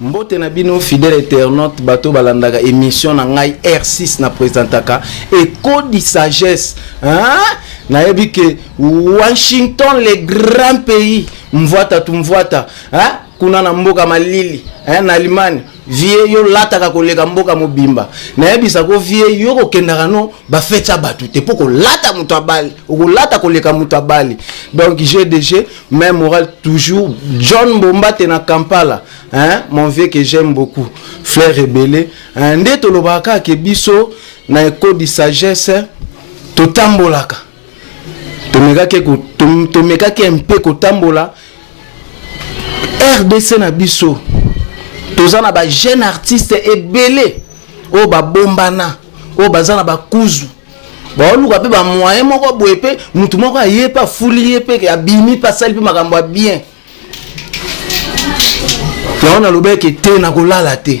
Mbote na bino fidèle internaute bato balandaka émission na ngai R6 na présentaka Écho de sagesse na yebi ke Washington le grand pays mvwata tumvwata kuna na mboka malili na Allemagne vie yo lataka koleka mboka mobimba na yebi sako vie yo kokendaka no ba fetcha batu te poko lata mutabali okolata koleka mutabali. Donc GDG même moral toujours John Bomba te na Kampala mon vieux que j'aime beaucoup frère rebelle nde tolobaka ke biso na Écho de sagesse totambolaka tomeka ke mpe kotambola RDC na biso tozana ba jeune artiste ebele o ba bombana o bazana ba kuzu ba oluka pe ba moyen moko boye pe mutu moko ayepa fuli yepe ke abimi pasali pe makambo bien yaona lobeke te na kolala te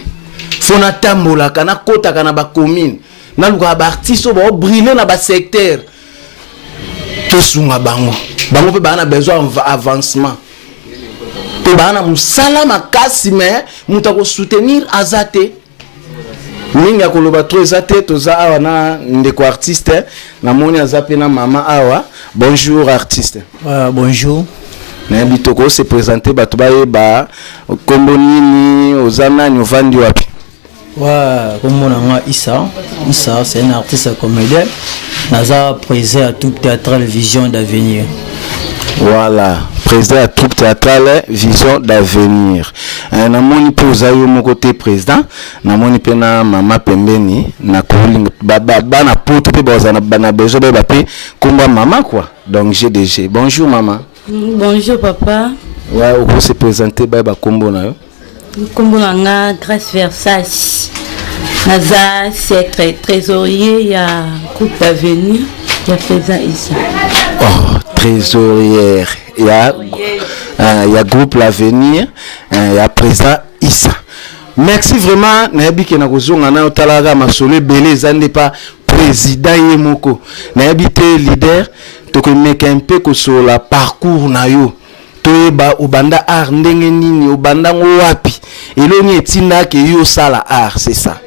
fona tambola kana kota kana ba commune na luka ba artiste ba briller na ba secteur tosunga bango pe bana besoin avancement pe bana musala makasi mais mutako soutenir azate ninga koloba to azate toza awa na ndeko artiste na moni azape na mama awa. Bonjour artiste. Bonjour. Na bitoko se présenter bato ba kombo nini ozana ni ovandi wapi? Comme Issa, c'est un artiste comédien. Naza président à troupe théâtrale Vision d'avenir. Voilà, président à troupe théâtrale Vision d'avenir. Namoni pe ozayo mon côté président, namoni pe na mama pembeni na koling na poto pe bozana bana bezo ba pe komba mama quoi. Donc GDG. Bonjour maman. Bonjour papa. Ouais, on peut se présenter ba kombo na yo. Kombo na Grâce Versace. Naza c'est trésorier, il y a groupe d'avenir, il y a président Issa. Oh, trésorière, il y a groupe l'avenir, il y a président Issa. Merci vraiment, nayebi ke na kozonga na otalaga masolo belé zande pa président yemoko. Nayebi te leader to ko meka un peu ko sur la parcours na yo. Toyeba obanda art ndenge nini obanda wapi. Eloni etinda ke yo sala art, c'est ça.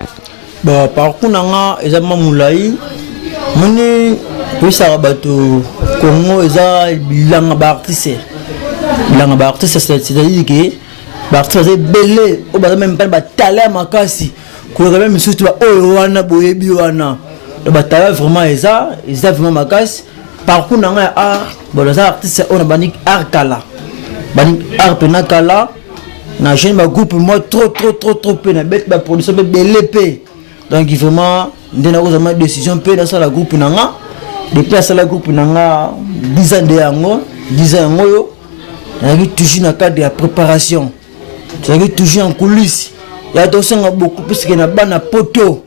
Bah parcours nanga ezama mulai moni pesa bato Congo eza bilanga ba artiste c'est-à-dire que ba artiste belé o ba même pas ba talent makasi ko même surtout ba oyo wana boyebi wana ba talent vraiment eza vraiment makasi. Parcours nanga art bon les artistes on a bani art kala bani art penakala na jeune ba groupe moi trop na bête ba production belé pe. Donc vraiment ndena kozama décision pe dans la groupe nanga depuis la groupe nanga 10 ans de yango 10 ans yo na toujours na cadre de la préparation c'est toujours en coulisses ya tosanga beaucoup parce que na bana poto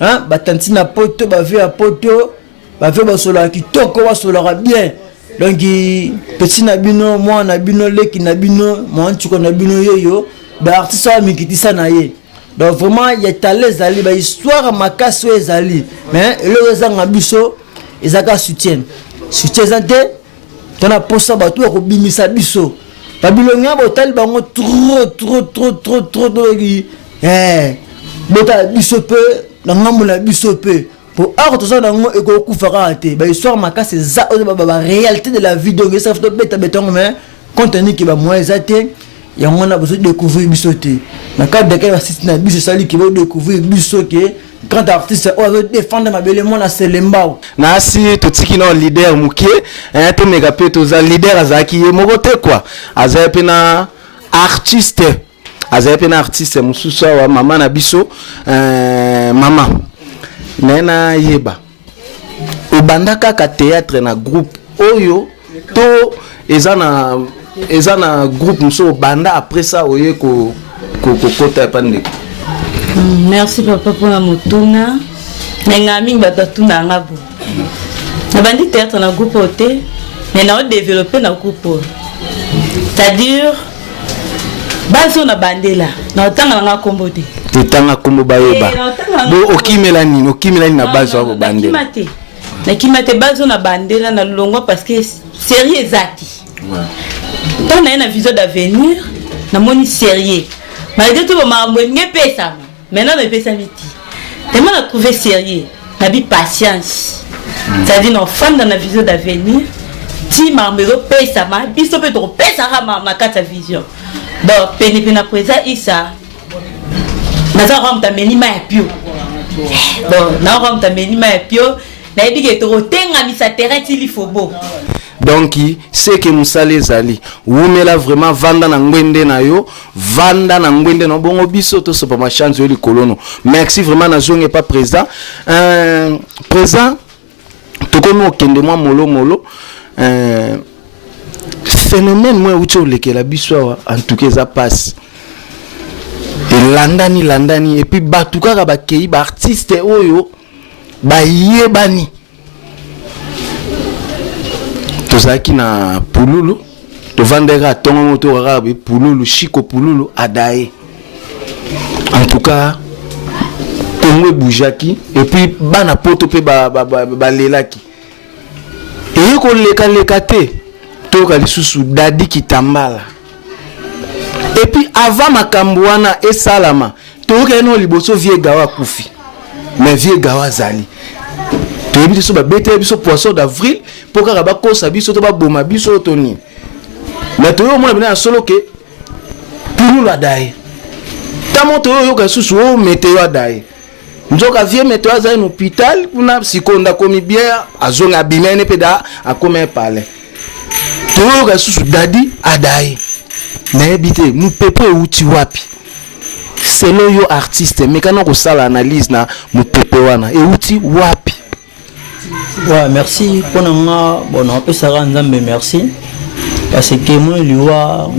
batanti na poto ba vie à poto ba vie ba solo kitoko wa solo bien. Donc petit na bino moi na bino leki na bino moi ntuko na bino yo ba artiste wa mikitisa na ye. Donc vraiment il y a talent zali ba histoire makasi ezali mais le ezanga biso ezaka soutien zante tona posa ba to ko bimisa biso ba bilonga botal bango trop bota biso pe na ngamula biso pe pour art to ça nango e ko kufaka te ba histoire makasi za ba réalité de la vie. Donc ça faut beta béton mais contenu qui ba moins ezate ya ngona besoin de découvrir bisoté na cadre de quel artiste na biso sali qui va découvrir bisoké quand artiste on veut défendre ma belle mon na selembao na si to tiki na leader mukie te mega pe to za leader azaki moko te quoi aza pe na artiste mususu wa mama na biso mama nena yeba obandaka ka théâtre na groupe oyo to ezana groupe muso banda après ça oye ko kota pande. Merci papa pour la motuna ngami batatuna ngabo na bandi théâtre na groupe oté mais na développer na groupe c'est-à-dire bazo na bandela na otanga nga kombo te tanga kombo bayeba bo okimela nini na bazo abo bandela na kimate bazo na bandela na longwa parce que sérieux zaki. Tant on a une vision d'avenir, on a sérieux. malgré tout makambo nge pesa maintenant ne pesa miti tellement on a trouvé sérieux na bi patience c'est-à-dire non femme dans la vision d'avenir ti makambo pesa ma biso pe to pesa ma kata vision donc pene na présent isa naza ramta menima ya pio donc na ramta menima ya pio na ebi ke to tenga misa terrain ti li fobo. Donc c'est que musala ezali wumela vraiment vanda na ngwende na yo vanda na ngwende na bongo biso to so pa ma chance yo likolono. Merci vraiment na zonge pas présent présent to kono kende moi molo phénomène moi ucho lekela biso en tout cas ça passe et landani et puis batuka ba kei ba artiste oyo ba yebani tozaki na pululu tovandera tongo moto arabe pululu chiko pululu adae en tout cas tongwe boujaki et puis bana poto pe ba lelaki et ko leka te toka lisusu dadi kitambala et puis avant makambo wana esalama toka no liboso vie gawa kufi mais vie gawa zali to biso ba bete biso poisson d'avril pour ka ba kosa biso to ba boma biso toni mais to yo mona bina solo ke pour la dai tamo to yo ka susu o meteo adai nzoka vie meteo za no hôpital kuna sikonda komi bien azonga bimene peda akome pale to yo ka susu dadi adai na ebite mu pepe uti wapi selo yo artiste mais kana ko sala analyse na mu pepe wana e uti wapi. Ouais, merci pour nous. Bon, on peut s'arranger, mais merci. Parce que moi, liwa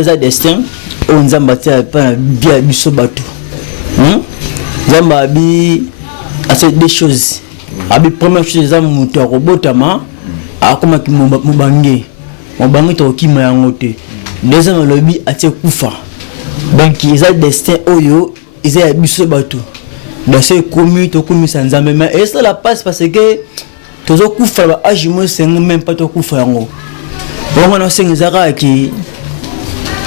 eza destin. On zamba tia pas bien biso bateau. Zamba bi assez des choses. Abi première chose zamba muto robotama akoma ki mubange. Mubange to ki mayangote. Deuxième lobby atie kufa. Donc ils ont destin oyo ils ont biso bateau dans ces communes to communes sans mais et ça la passe parce que tozo kufa ba ajimo c'est même pas to kufa yango bon on sait ngazaka qui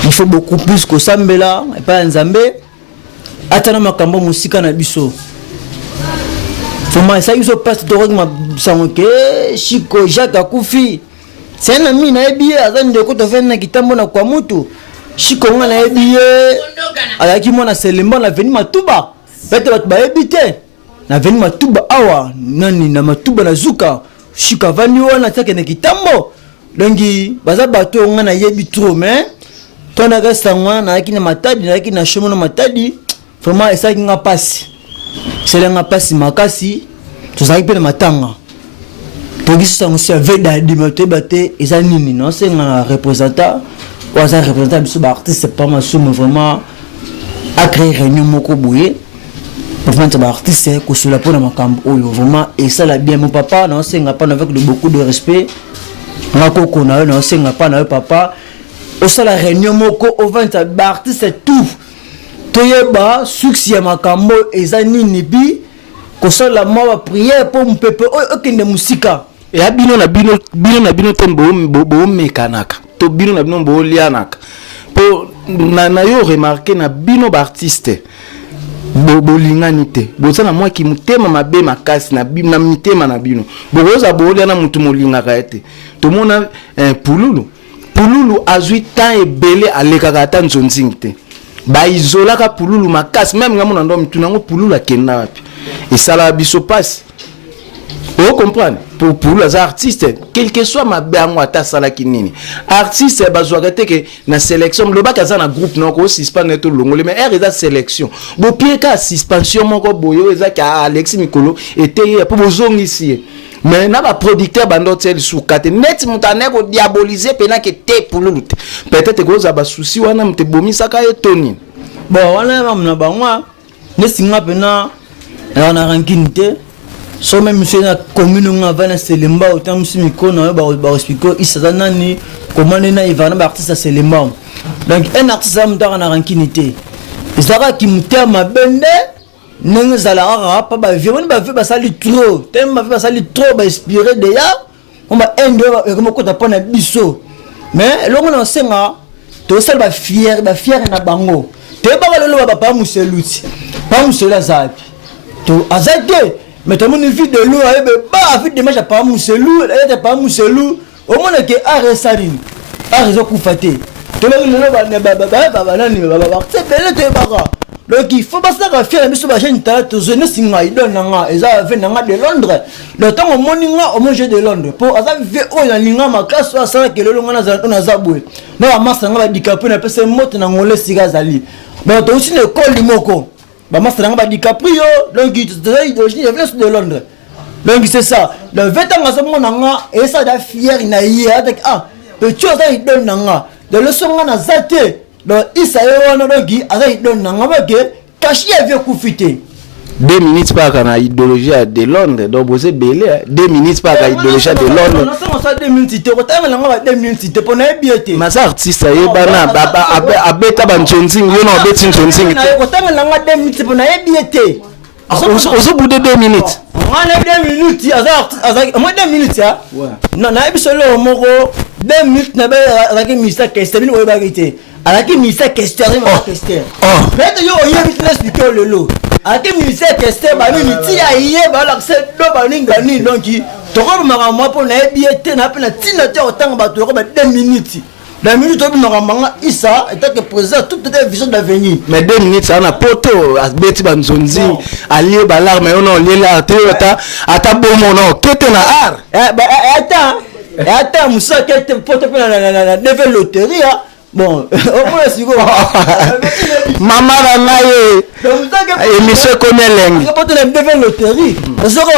il faut beaucoup plus que sambela et pas nzambe atana makambo musika na biso vraiment ça ils ont passe to ma sangoke chiko jaka kufi c'est un ami na ebi azande ko to fena kitambo na kwa mutu Chikonga na ebiye alaki mona selemba na veni matuba bete bat ba ebite na veni matuba awa nani na matuba na zuka shika vani wana take na kitambo dongi baza bato nga na yebi trop mais tona ga sangwa na yaki na matadi na yaki na shomo na matadi vraiment esa ki nga pasi selenga pasi makasi tozaki pe na matanga togi sango si aveda di matebate eza nini non c'est un représentant ou ça représentant biso ba artiste c'est pas ma somme vraiment à créer réunion moko boye pour faire ba artiste ko sur la pona makambo oyo vraiment et ça la bien mon papa non c'est nga pas avec beaucoup de respect ngako ko na non c'est nga pas na papa au ça la réunion moko au vent ba artiste tout toyeba succès makambo eza nini bi ko ça la ma prière pour mon peuple okende musika et abino na bino tembo bo mekanaka to bino na bino bo lianaka po na yo remarquer na bino ba artiste bo linganite bo sana moi ki mutema mabe makasi na bino na mitema na bino bo oza bo liana mutu molingaka ete to mona pululu azui temps ebele alekaka ta nzonzingite ba izolaka pululu makasi même ngamona ndo mtu nango pululu akenda wapi et ça la biso passe. Vous comprenez? Pour les artistes, quel que soit ma béangwata salaki nini. Artiste, bazouagate que na sélection, le bac a un groupe non ko suspend tout longolé, mais er est sélection. Bo pied ka suspension moko boyo eza ka Alexis Mikolo était pour bozong ici. Mais na ba producteur bandotel sous kate net mutane ko diaboliser pena que te pour le lutte. Peut-être que za ba souci wana mte bomi saka etoni. Bon, wana na bangwa ne singa pena na rankinité. So même monsieur na commune nga vana selemba autant monsieur mikona ba expliquer isa nani comment na ivana ba artiste selemba. Donc un artiste amtaka na rankinité. Isaka ki mutia mabende nengezala pas ba vieux ba sali trop. Tem ba sali trop ba inspirer de ya on va endo comme ko ta pona biso mais longo na senga to sel ba fier na bango te ba lelo ba pa museluti pa musela zapi to azate mais to mon vie de l'eau ba vie de match pa muselu et pa muselu au moins que aresarine arezo kufate to lelo ba nani ba c'est belle te baka donc il faut pas ça faire mais sur la chaîne ta to zone singa idon nga eza venanga de Londres le temps au moninga au manger de Londres pour aza vie o na linga makaso asala kelelo nga na zabwe na masa nga ba DiCaprio na pese moto na ngole siga zali mais to aussi ne colle moko ba masa nga ba DiCaprio donc il vient de Londres donc c'est ça le 20 ans nga so mona nga et ça da fier na hier avec le tu as idon nga de le songa na zate donc Isaïe wana donc azai don nanga ke kashi avait kufite 2 minutes par kana idéologie de Londres donc vous êtes belé 2 minutes par idéologie de Londres non ça 2 minutes te ko tanga nga 2 minutes te pona biete mais ça artiste aye bana abeta banchonzing yo na abeti nchonzing te ko tanga nga 2 minutes pona biete ozo boudé 2 minutes on a 2 minutes azak moi 2 minutes ya non na ebisolo moko 2 minutes na ba azaki misa question ni oyeba gite alaki misa question ma question peut yo yebi expliquer le lot alaki misa question ba ni ti aye ba la c'est do ba ni ngani donc to ko mara moi pour na ebiete na pena tina te otanga ba to ko ba 2 minutes. La minute to bimaka manga Issa est que présent toute vision d'avenir. Mais 2 minutes ça na poto asbeti banzonzi allié balar mais on lié là ata bomo non kete na art. Attends Moussa kete poto na devant loterie bon au moins si go mama naye émission connaît langue poto na devant loterie soko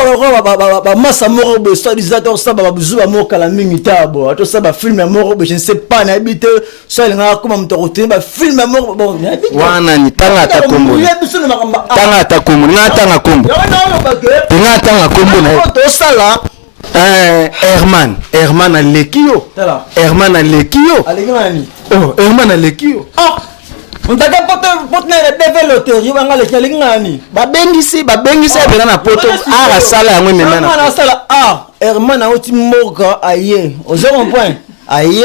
ba massa moko be stabilisateur ça ba buzu ba moko la mingi tabo to ça ba film moko je ne sais pas na habite ça nga comme mto roté ba film moko bon wana ni tanga ta kombo tanga ta kombo na tanga kombo na tanga kombo na to sala Herman Alekio Herman Alekio oh Herman Alekio on t'a pote na devant loterie banga le kali ngani babengisi bena na poto ara sala yango menana na sala Herman a oti moka aye au 0 point aye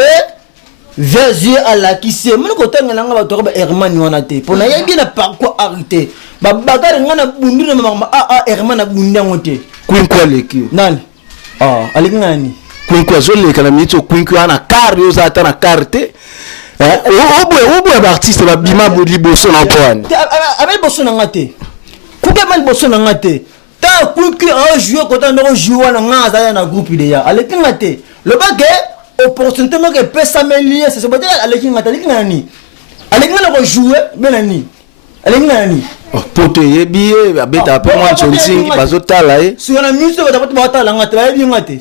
version à la qui c'est mon côté ngana ba to ba Herman wana te pona yebi na parcours arrêté ba bagare ngana bundu na mama Herman na bundu ngote Kwinko Alekio nani alingani Kwinko zole kana mito Kwinko ana carte yo za ta na carte obwe ba artiste ba bima bo liboso na poane avec boso na ngate kuke man boso na ngate ta Kwinko a jouer kota ndoko jouer na ngaza na groupe de ya alekinga te le bagé opportunité mo ke pesa melier c'est ce bagé alekinga te alekinga ko jouer benani alekinga ni poto yebi abeta ape mwa chonsingi bazotala sur la musique batala ngate ba yebi ngate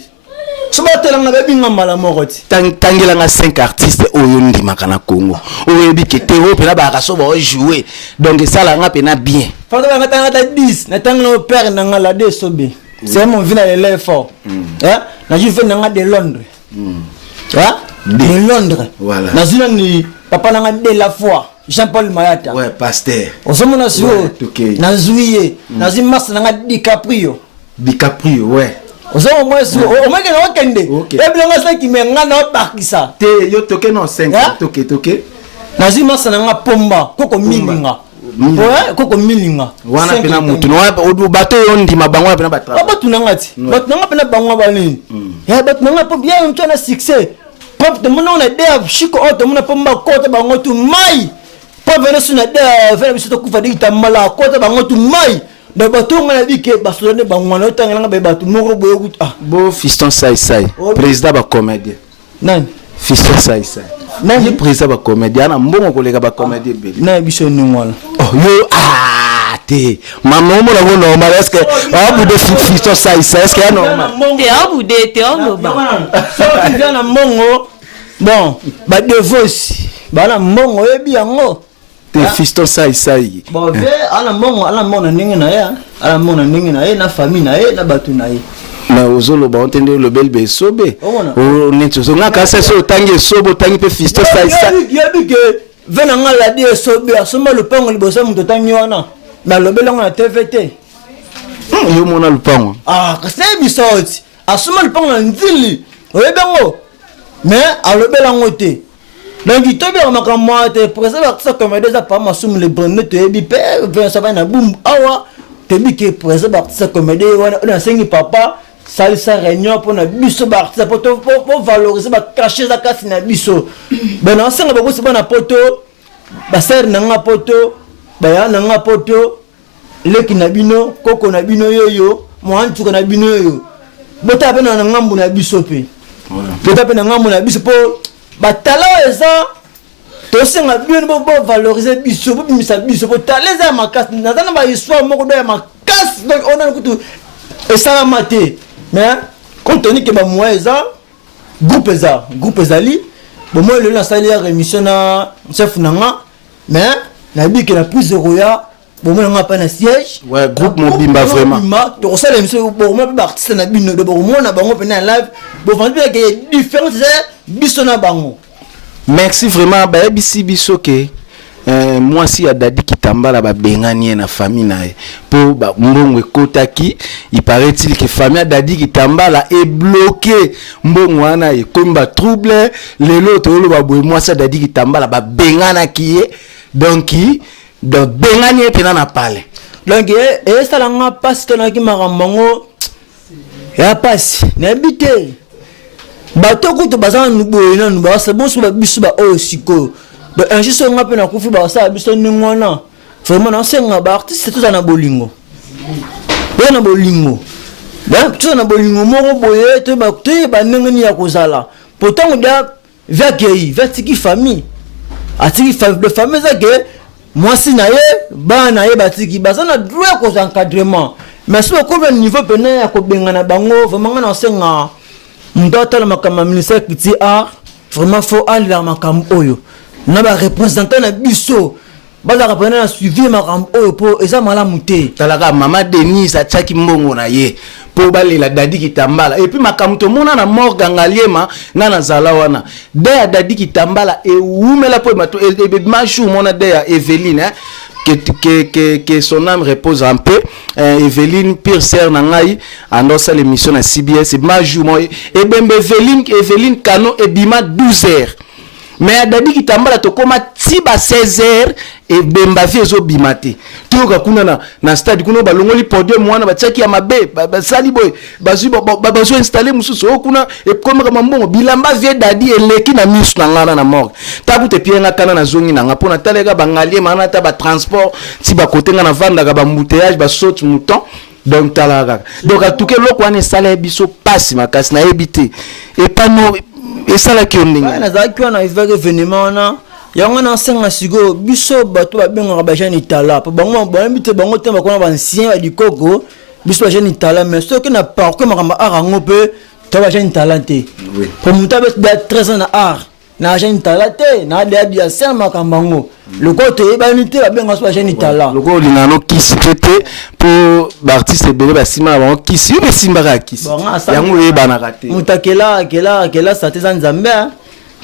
sobatela nga bebinga mala moko ti tangela nga 5 artistes oyo ndimaka na Congo oyo yebi ke tero pena ba kaso ba jouer donc ça la nga pena bien fanda nga tanga 10 na tanga no père na nga la de sobe c'est mon vina le fort na ju fait nga de Londres de Londres voilà na zina ni papa na nga de la foi Jean-Paul Mayata ouais pasteur osomona sio na zuiye na zimas na nga DiCaprio ouais ozo moi sio o meke na wakende ebile nga saki menga na bakisa te yo toke no 5 toke na zimas na nga pomba koko milinga ouais koko milinga wana pena mutu no bato yo ndima bango pena batra bato na ngati bato na pena bango balini bato na po bien mtu na succès pop de mona na de chiko auto mona pomba kota bango tu mai pop vena suna de vena biso to kufa dikita mala kota bango tu mai de bato ngana bike basone bango na tanga nga be bato moko boye gut bo fiston sai président ba comédien nani fiston sai nani président ba comédien na mbongo kolega ba comédien beli na biso ni ngwana yo te maman mo la wo normal est-ce que abu de fiston sai est-ce que normal te abu de te on ba so tu viens na mbongo bon ba divorce ba na mbongo ebi yango te fiston sai bon ve ala mbongo ndenge na ya ala mbongo ndenge na ye na famille na ye na batu na ye na ozolo ba entendre le bel besobe o neto so nga kasa so tangi sobo tangi pe fiston sai yebi ke vena nga la di sobe asoma le pango liboso muto tangi wana na lobelo nga na TVT yo mona le pango kasi bisoti asoma le pango na nzili oui bango mais alobela ngote donc il tombe en makamwa te président artiste comme déjà pas masum le bonne te bi pe ça va na boum awa te bi que président artiste comme on sengi papa salisa réunion pour na biso artiste pour valoriser ba cacher za kasi na biso ben on senga ba na poto ba ser na nga poto ba ya na nga poto leki na bino koko na bino yoyo mwantu na bino yoyo bota pe na ngambu na biso pe bota pe na ngambu na biso po batala eza to senga bien bo valoriser biso bo bimisa biso po taleza makasi nazana ba histoire moko do ya makasi donc on a kutu et ça maté mais compte tenu que ba moi eza groupe ezali bon moi le na sali ya émission na chef nanga mais na bi que la prise de roya bon moi nga pas na siège ouais groupe mobimba vraiment to ça l'émission bon moi ba artiste na bino de bon moi na bango pe na live bon vendu que différence biso na bango. Merci vraiment ba bisi biso ke moi si adadi kitambala ba bengani na famille na po ba mbongo ekotaki il paraît-il que famille adadi kitambala est bloqué mbongo wana e komba trouble lelo to lo ba boy moi si adadi kitambala ba bengana ki donc bengani pe na pale donc et ça la nga passe que na ki makambango ya passe na bité bato kutu bazana nubo ina nuba sa bon suba bisu ba o siko ba un juste nga pe na kufi ba sa biso ningwana vraiment na senga ba artiste tout na bolingo ya na bolingo ba tout na bolingo moko boye to ba ngani ya kozala pourtant da vakei vatiki famille atiki famille de famille ça que moi si na ye ba na ye batiki bazana droit ko encadrement mais sur combien niveau pena ya ko bengana bango vraiment na senga ndota la makama ministère kiti art vraiment faut aller la makam oyo na ba représentant na biso baza reprendre na suivi makam oyo po eza malamu te talaka mama Denise ataki mbongo na ye po balela dadi kitambala et puis makam to mona na morga ngaliema na zala wana de ya dadi kitambala e umela po mato e mashu mona de ya Evelyne que son âme repose en paix. Evelyne, pire sœur Nangaï, annonce l'émission à CBS. Et ben Evelyne Kano et Bima 12h. Mais Adadi qui tambala to koma tiba 16h et bemba viezo bimate. Tout ka kuna na stade kuna balongoli podium mwana bataki ya mabe basali boy bazu installer mususu kuna et comme kama mbongo bilamba vie dadi eleki na misu na ngana na mort. Tabu te pienga kana na zongi na ngapo na talega bangalie mana ta ba transport ti ba côté na vanda ka ba embouteillage ba saute mouton. Donc talaga. Donc à tout que loko ane sala biso passe makasi na ebité et pas no et ça la qui on dit na za qui on a événement na yango na senga sigo biso bato ba benga ba jeune itala pa bango ba mbite bango te ba kona ba ancien ba dikoko biso ba jeune itala mais ce que na parcours makamba arango pe to ba jeune talenté pour mutabe de 13 ans na art na jeune talenté na de ya sen makambango le côté ba unité ba benga so ba jeune itala le ko linano kisi tete pour l'artiste bele ba sima ba kisi yo be simba ka kisi yango ye bana raté mutakela sateza nzambe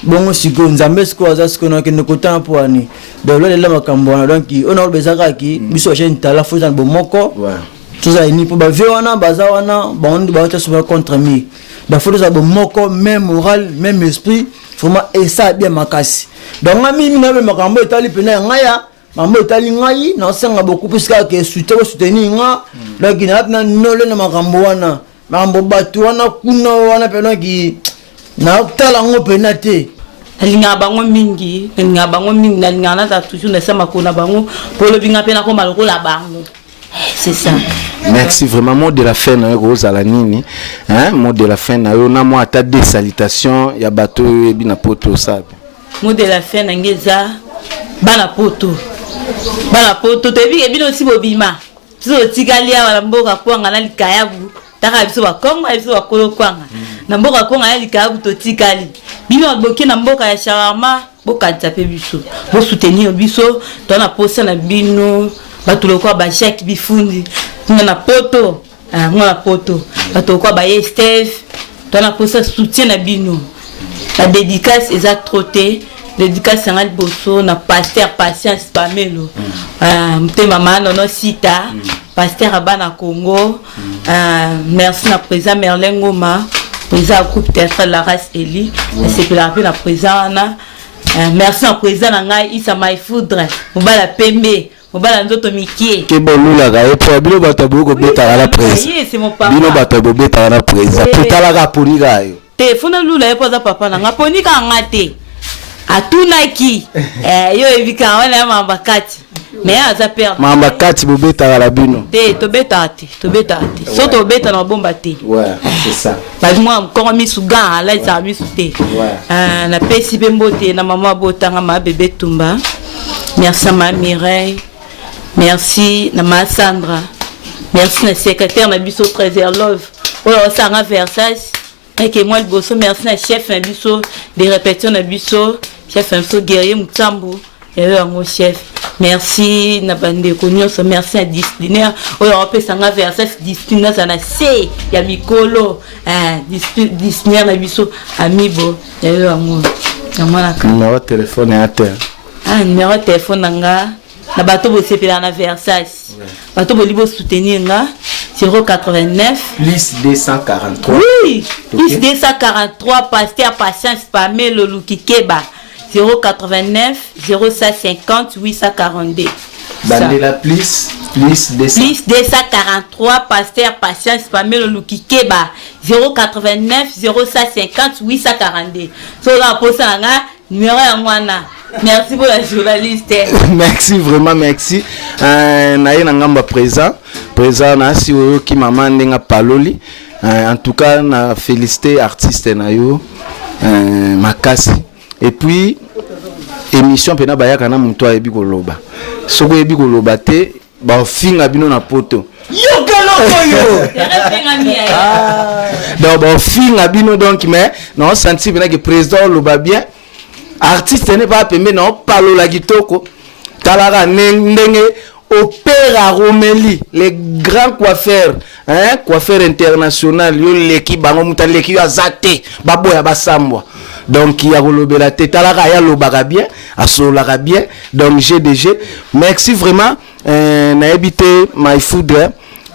bongo siko nzambe siko aza siko na kende kota po ani donc le la makambo na donc on a bezaka ki biso jeune tala fo za bomoko tout ça ni po ba vie wana baza wana bondi ba ta sur contre mi da fo za bomoko même moral même esprit vraiment et ça bien makasi donc ngami mina be makambo etali pena ngaya mambo etali ngai na senga beaucoup plus que soutenir nga donc na nole na makambo wana makambo batu wana kuna wana pena ki na tala ngo pena te linga bango mingi na na toujours na sama kona bango polo binga pena ko maloko la bango c'est ça. Merci vraiment mot de la fin na Rose Alanini hein mot de la fin na yo na moi ta des salutations ya bato bina poto ça mot de la fin na ngeza bana poto te bi bino si bobima so tikalia wala mboka kwanga na likayabu taka biso ba kongo biso ba kolo kwanga na mboka kwanga ya likayabu to tikali bino boki na mboka ya shawarma boka tsape biso bo soutenir biso to na posa na bino batulo kwa ba Jacques Bifundi na poto ngona poto batulo kwa ba Steve to na posa soutien na bino la dédicace exact troté dédicace à Bosso na pasteur Patience Pamelo mte mama nono sita pasteur Abana Congo merci na président Merlin Ngoma président du groupe théâtral La Race Eli. C'est que la paix, la président, merci à président Nangai, Issa Maïfoudre, Mobala Pembe, Mobala Ndoto Mikie. Que bon nous la gagne pour Bino Bataboko beta la presse. C'est mon papa. Bino Batabo beta la presse. Pour ta la poni gayo. Téléphone lula e poza papa na ngaponi ka ngate. Atuna ki. Yo evika wana mambakati. Mais aza perdre. Mambakati bo beta la bino. To beta ati. So to beta na bomba te. Ouais, c'est ça. Ba moi encore mi suga la ça mi sute. Ouais. Na pesi bembote na maman botanga ma bébé Tumba. Merci à ma Mireille. Merci à ma Sandra. Merci à secrétaire na biso Trésor Love. Oh ça en Versailles. Et moi le bosso merci à chef un biso des répétitions na biso chef un biso guerrier Mutambu et un chef. Merci na bande konyo so merci à disciplinaire. Oh on peut ça en Versailles disciplinaire ça na C ya mikolo disciplinaire na biso amibo et un numéro de téléphone est à terre. Numéro de téléphone nanga na bato bo sepela na Versailles. Bato bo libo soutenir nga 089 plus 243. Oui, plus 243 pasteur patience Pamelo Lukikeba 089 0550 842. Bandela plus 243 pasteur patience Pamelo Lukikeba 089 0550 842. So la posa nga numéro ya mwana. Merci pour la journaliste. Merci vraiment merci. Naye nangamba présent na si oyo ki maman ndenga paloli. En tout cas na féliciter artiste na yo makasi. Et puis émission pena bayaka na muto ayebi koloba. Soko yebi koloba te ba finga bino na poto. Yo kaloko yo. Donc ba finga bino donc mais non senti pena que président loba bien. Artiste n'est pas pembe non palo la kitoko. Talara ndenge Opéra Romeli, les grands coiffeurs, coiffeurs international, yo leki bango muta leki yo azate, baboya basambwa. Donc il y a la tête à ya lobaka bien, asolaka bien. Donc GDG, merci vraiment. Na habité my food,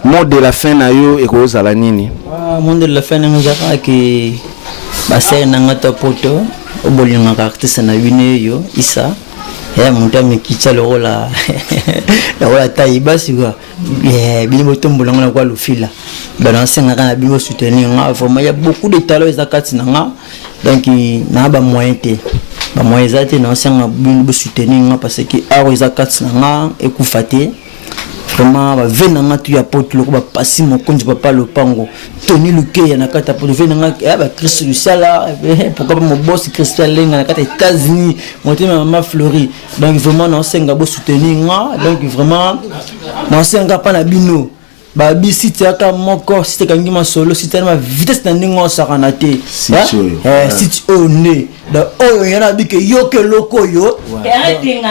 mot de la fin na yo et rose à la nini. Mot de la fin na ngaka ki basé na ngata poto, obolinga artiste na wine yo isa. Mon temps qui tient le rôle là, le rôle à Taïba, c'est quoi? Bien, on tombe dans le le fil là. Ben l'ancien a bien soutenir. Vraiment, il y a beaucoup de talents à Katinanga, donc il n'a pas moyen de. Bah moi ils étaient l'ancien a bien soutenir parce que à Katinanga et Koufate. Vraiment, venanga tu ya pote le ba passer mon compte papa le pango. Tony Luke ya nakata pour venanga ba Christ Lucala pourquoi pas mon boss Christian Lenga nakata États-Unis monter maman Fleury. Donc vraiment non senga bo soutenir nga donc vraiment non senga pas na bino. Ba bi site aka moko site kangi ma solo site na vitesse na ningo sakanate. Site one. Donc oyo yana bi ke yo ke loko yo.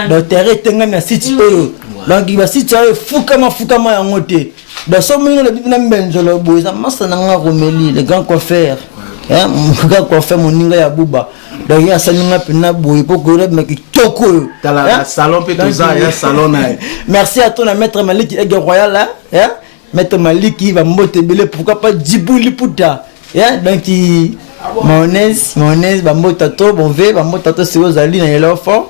Donc terre tenga na site oyo. Donc il va si tu as fukama ya ngote dans son milieu le bina mbenzolo boza masa nanga Romeli le grand coiffeur grand coiffeur moninga ya buba donc ya saninga pena boy poko le meki toko tala salon pe toza ya salon na. Merci à ton maître Maliki Ege Royal là maître Maliki va monter belé pourquoi pas Djibouli Puta donc mayonnaise ba mota to bon ve ba mota to c'est aux ali na yelo fort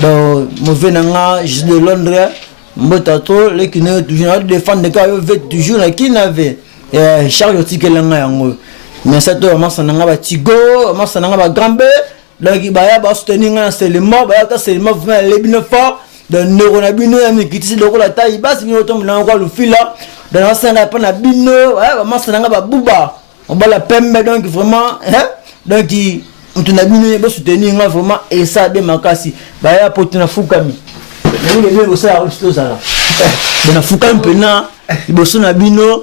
donc mauvais nanga je de Londres Mbotato les qui ne toujours défendre des gars toujours là qui n'avait Charles Tikelanga yango mais ça to massa nanga ba tigo massa nanga ba grambe donc il ba soutenir nga c'est le mot ba c'est le mot vraiment les bien fort de neurona bino ya mikiti de la taille basse bino tombe na kwa le fil là dans la scène pas na bino massa nanga ba buba on ba la pembe donc vraiment donc on tuna bino ba soutenir nga vraiment et ça bien makasi ba ya potina fukami. Mais ça a foutu un peu na bino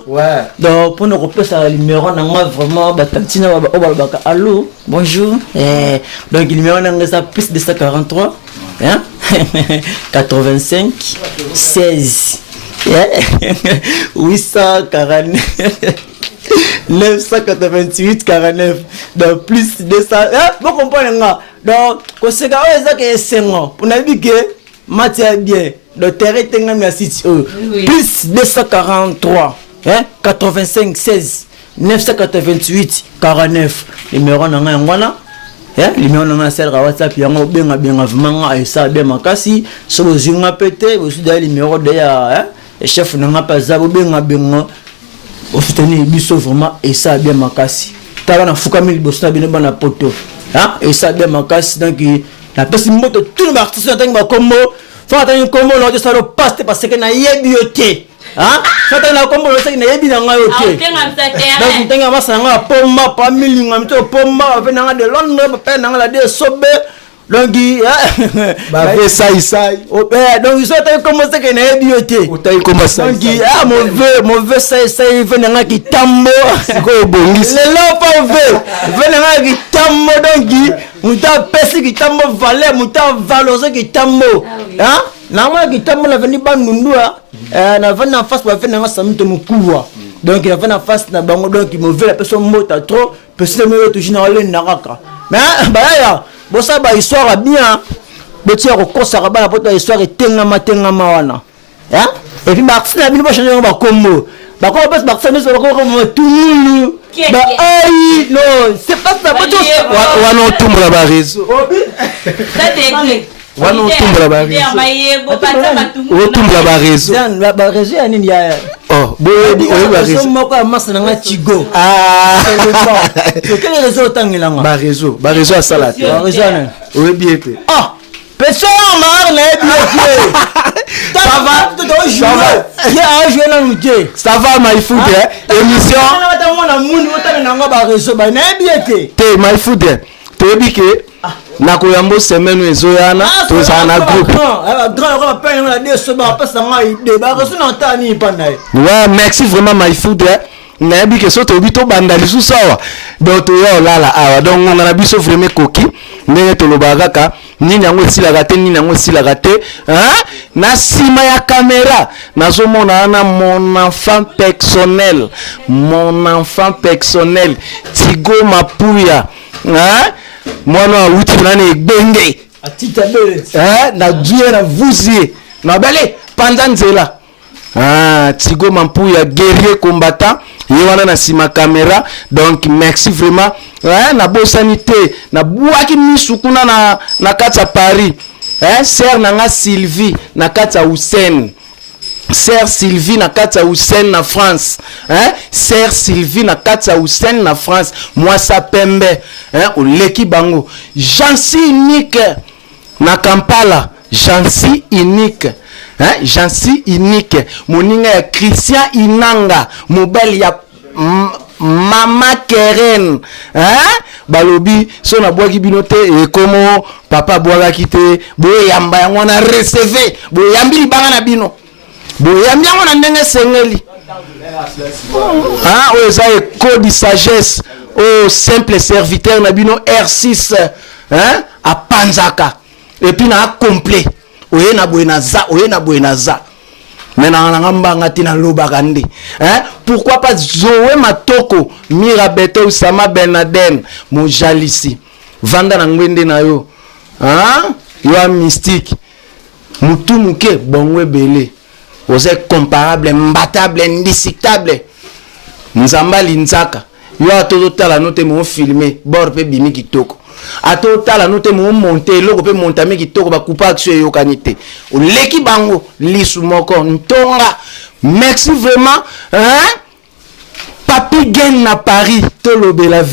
donc pour nous repasser à numéro vraiment batantina obalbaka allô bonjour donc le numéro n'a plus de 143 85 16 849 988 49 donc plus de ça vous comprenez donc quand c'est quand même pour naviguer Matia bien, le terrain est à site plus 243, 85 16 988 49 numéro na nga ngwana numéro na nga sel WhatsApp yango benga vraiment esa bien makasi so bozinga pété aussi da numéro de ya chef na nga paza benga au soutenir biso vraiment esa bien makasi tala na fuka mili bosta bino bana poto esa bien makasi donc la personne moto tout le artiste dans ba combo faut attendre combo là de ça le passe parce que na yebioté faut attendre combo là c'est na yebi na ngayo té donc tenga masa nga pomba pa milinga mito pomba va na de Londres pa na la de sobe donc ba fait ça donc ils sont comme ça que na yebioté otai comme ça donc mauvais ça il veut na ki tambo ko bongisi le lo pas veut na ki tambo donc muta pesi ki tambo valeur muta valoriser ki tambo na moi ki tambo la veni bandundu na veni en face ba veni na samito mukuwa donc il a fait en face na bango donc il mauvais la personne mota trop personne me toujours na le naraka mais ba ya bosa ba histoire bien botia ko kosaka bana poto histoire etengama wana et puis ba na bino ba changer ba kombo ba ko pas ba changer ba ko tout ba ai non c'est pas ça boto wana otumbula ba réseau ça t'es wana otumbula ba réseau ba réseau ya nini ya boyebi ba réseau moko ya masa na nga Tigo quel réseau tangilanga ba réseau à salate ba réseau na oyebi ete personne marre na ebi ça va jouer na muté ça va my food émission na muni otanga nga ba réseau ba na ebi te my food toyebi ke na koyambo semaine ezoyana tozala na groupe ouais merci vraiment my food nayebi ke so toyebi tobanda lisusu awa donc toya olala awa donc ngona na biso vraiment koki ndenge tolobaka kaka nini yango esilaka te nini yango esilaka te na nsima ya kamera nazomona wana mon enfant personnel Tigo Mapuya mwana awuti nani egbenge na duye na vuzie na bale panza nzela Tigo Mapuya guerrier combattant ye wana na sima caméra donc merci vraiment na bosanité na buaki misukuna na kati ya Paris sœur nanga Sylvie na kati ya Hussein Sœur Sylvie na kati ya Hussein na France Sœur Sylvie na kati ya Hussein na France moi ça pembe oleki bango Jansi unique na Kampala Jansi unique Jansi unique moninga ya Christian Inanga mobile ya Mama Keren balobi so na bwaki binote ekomo papa bwaka kite boye yamba yango na recevoir boye yambi libanga na bino boyambi yango na ndenge sengeli oyo eza code sagesse au simple serviteur na bino R6 a panzaka et puis na complet oye na boye na za mais na ngamba tina lobaka ndi pourquoi pas Zoé Matoko Mirabete Usama Benaden mojalisi vanda na ngwende na yo yo mystique mutu muke bongwe bele vous êtes comparable, imbattable, indiscutable. Nzamba linzaka. Yo atotala note mo filmer, bor pe bimi kitoko. Atotala note mo monter, loko pe montame kitoko ba coupa action yo kanité. O leki bango lisu moko ntonga. Merci vraiment, Papi Gen na Paris, tolobe la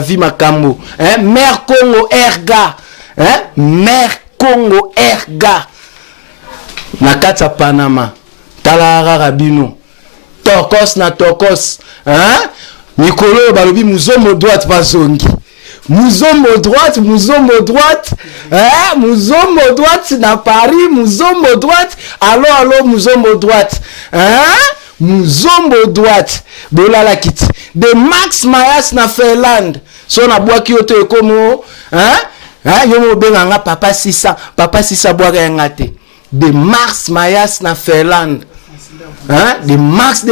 vie makambo. Mère Congo Erga. Mère Congo Erga. Na kata Panama tala rabino tokos na tokos Nikolo balobi muzomo droite bazongi muzomo droite muzomo droite na Paris muzomo droite allo muzomo droite muzomo droite bolala kiti de Max Mayas na Finland so na bwaki oto ekomo yo mo benga papa sisa bwaka ngate de Max Mayas na Finland de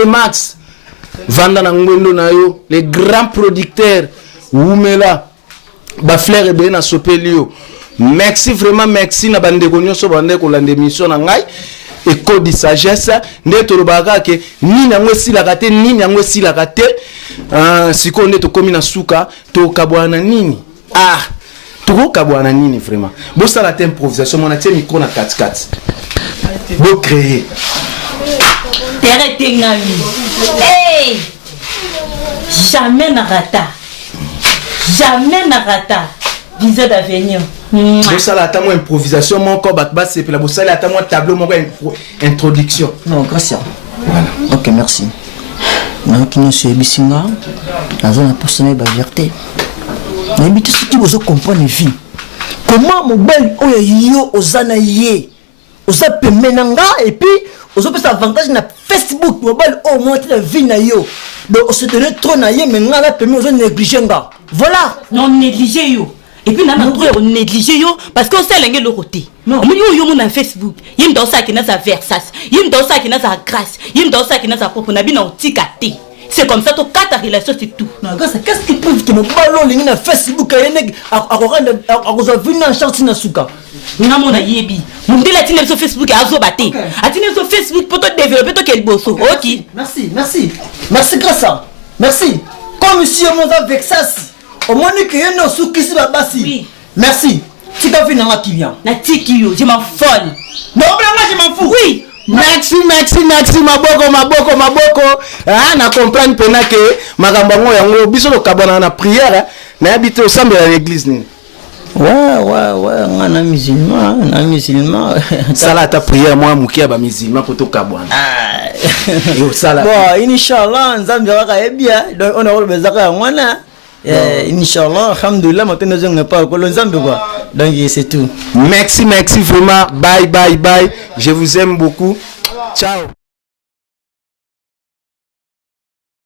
Max vanda na ngondo na yo les grands producteurs Oumela ba fleur ebe na sopelio merci vraiment merci na bande konyo so bande ko lande mission na ngai école de sagesse nde tolobaka ke nini yango esilaka te nini yango esilaka te sikoyo nde tokomi na suka tokabwana nini tokokabwana nini vraiment bosala te improvisation mona tie micro na katikati bocréer terete ngami jamais na rata visa d'avenir bosala ata mo improvisation moko bato basepela bosala ata mo tableau moko introduction. Non, grâce. Voilà. Ok, merci. Nayoki nyonso yebisi nga naza na personnel baverté nayebi te soki bozo comprendre vie comment mobali oyo yo oza na ye oza pembeni na nga et puis ozopesa avantage na Facebook mobali oyo monte na vie na yo donc on se donne trop na ye mais nga na pembeni ozo négliger nga voilà non négliger yo et puis nana trop négliger yo parce que on sait l'engé le côté non yo mon na Facebook yim dans ça qui na sa Versace yim dans ça qui na sa grâce yim dans ça qui na sa propre na bina otikate c'est comme ça to quatre relations c'est tout non grâce qu'est-ce qui prouve que mon ballon lingi na Facebook ayene akoza vina en chance na suka na mona yebi mundela tine sur Facebook azo baté atine sur Facebook pour te développer to quel bosso OK merci grâce merci comme monsieur mon Versace au moins que yeno sukisi babasi merci tika vina nga kibia na tiki yo je m'en folle non moi je m'en fous oui merci maboko na comprendre pena ke makambo ngo yango biso lo kabana na prière na habite au sambe à l'église ni ouais ngana musulman sala ta prière moi mukia ba musulman poto kabwana yo sala bon inshallah nzambe ka ebia donc on a le bezaka ngwana Inch'Allah, alhamdoulilah, maintenant je n'ai pas quoi. Donc c'est tout. Merci vraiment. Bye. Je vous aime beaucoup. Ciao.